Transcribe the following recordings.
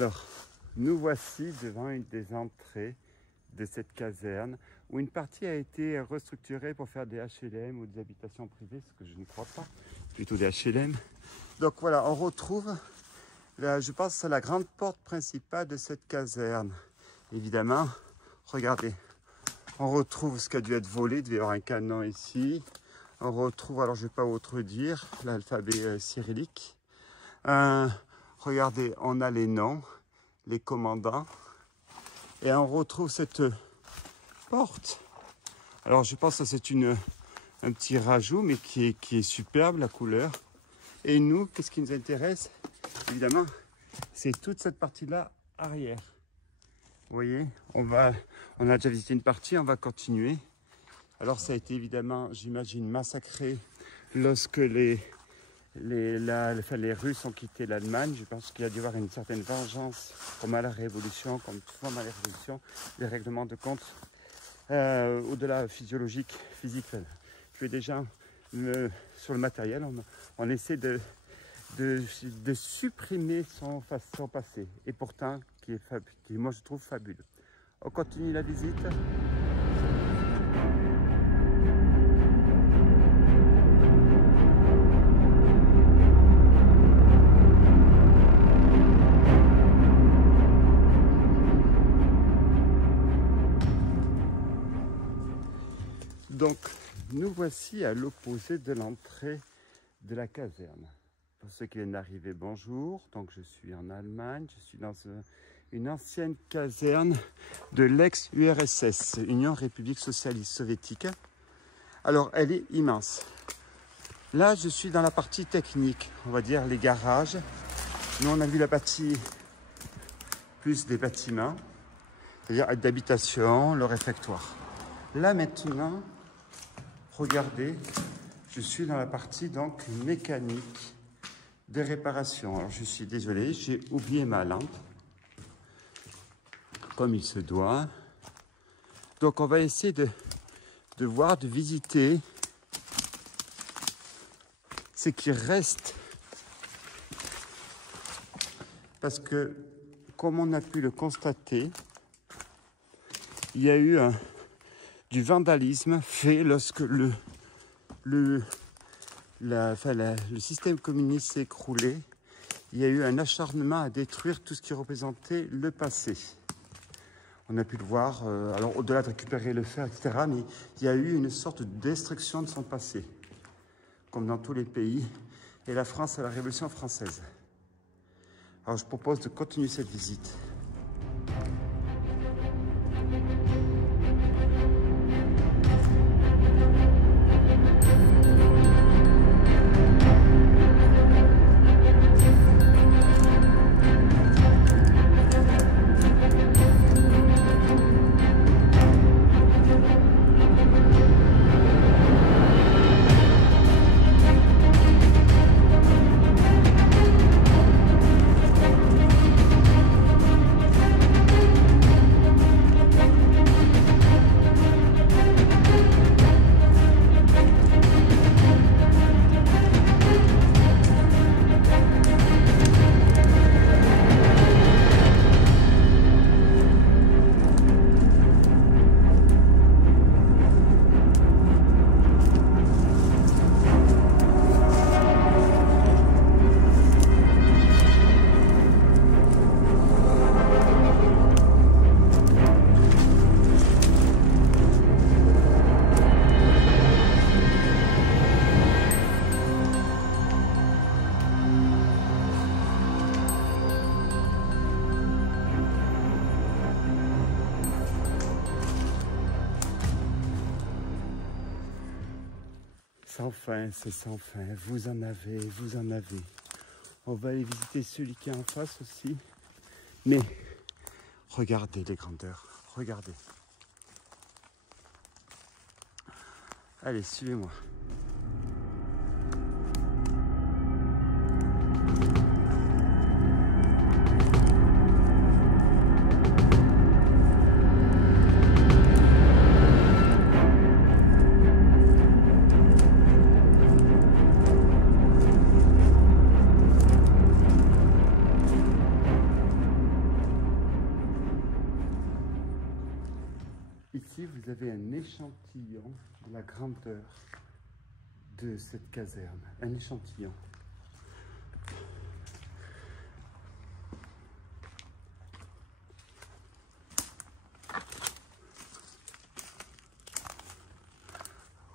Alors, nous voici devant une des entrées de cette caserne où une partie a été restructurée pour faire des HLM ou des habitations privées, ce que je ne crois pas, plutôt des HLM. Donc voilà, on retrouve, je pense, la grande porte principale de cette caserne. Évidemment, regardez, on retrouve ce qui a dû être volé, il devait y avoir un canon ici. On retrouve, alors je ne vais pas autre dire, l'alphabet cyrillique. Regardez, on a les noms, les commandants. Et on retrouve cette porte. Alors je pense que c'est un petit rajout, mais qui est superbe, la couleur. Et nous, qu'est-ce qui nous intéresse? Évidemment, c'est toute cette partie-là arrière. Vous voyez, on a déjà visité une partie, on va continuer. Alors ça a été évidemment, j'imagine, massacré lorsque les Russes ont quitté l'Allemagne. Je pense qu'il y a dû y avoir une certaine vengeance, comme à la Révolution, comme souvent à la Révolution, des règlements de compte au-delà physique. Je vais déjà, sur le matériel, on essaie de supprimer son passé, et pourtant, qui moi je trouve fabuleux. On continue la visite. Donc, nous voici à l'opposé de l'entrée de la caserne. Pour ceux qui viennent d'arriver, bonjour. Donc, je suis en Allemagne. Je suis dans une ancienne caserne de l'ex-URSS, Union République Socialiste Soviétique. Alors, elle est immense. Là, je suis dans la partie technique, on va dire les garages. Nous, on a vu la partie plus des bâtiments, c'est-à-dire d'habitation, le réfectoire. Là, maintenant, regardez, je suis dans la partie donc mécanique de réparation. Alors je suis désolé, j'ai oublié ma lampe, comme il se doit. Donc on va essayer de voir, de visiter ce qui reste. Parce que, comme on a pu le constater, il y a eu du vandalisme fait lorsque le système communiste s'est écroulé. Il y a eu un acharnement à détruire tout ce qui représentait le passé. On a pu le voir, alors au-delà de récupérer le fer, etc., mais il y a eu une sorte de destruction de son passé, comme dans tous les pays, et la France à la Révolution française. Alors je propose de continuer cette visite. Sans fin, c'est sans fin. Vous en avez, vous en avez. On va aller visiter celui qui est en face aussi. Mais regardez les grandeurs. Regardez. Allez, suivez-moi. Ici, vous avez un échantillon de la grandeur de cette caserne. Un échantillon.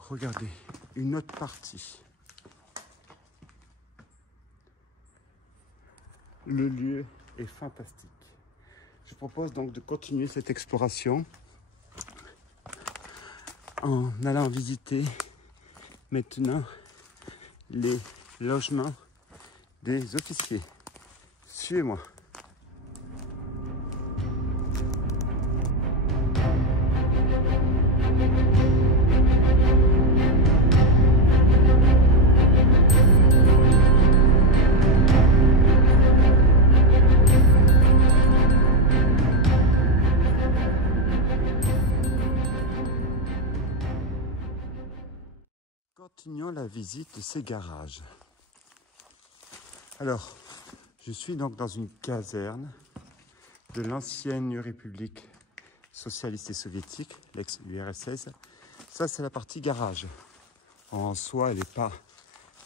Regardez, une autre partie. Le lieu est fantastique. Je propose donc de continuer cette exploration en allant visiter maintenant les logements des officiers. Suivez-moi. Continuons la visite de ces garages. Alors, je suis donc dans une caserne de l'ancienne République socialiste et soviétique, l'ex-URSS. Ça, c'est la partie garage. En soi, elle n'est pas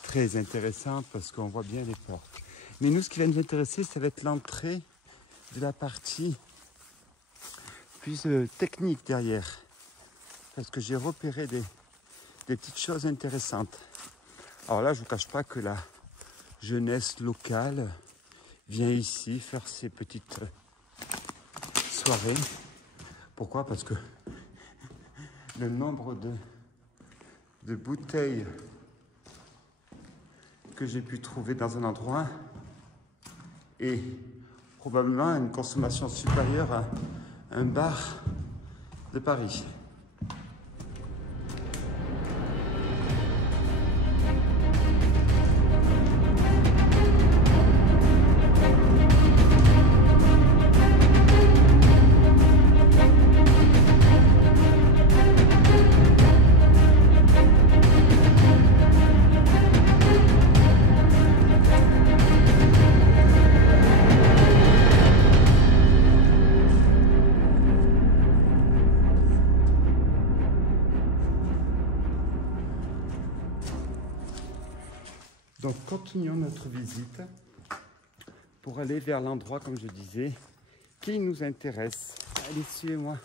très intéressante parce qu'on voit bien les portes. Mais nous, ce qui va nous intéresser, ça va être l'entrée de la partie plus technique derrière. Parce que j'ai repéré des petites choses intéressantes. Alors là, je ne vous cache pas que la jeunesse locale vient ici faire ses petites soirées. Pourquoi? Parce que le nombre de bouteilles que j'ai pu trouver dans un endroit est probablement une consommation supérieure à un bar de Paris. Donc, continuons notre visite pour aller vers l'endroit, comme je disais, qui nous intéresse. Allez, suivez-moi.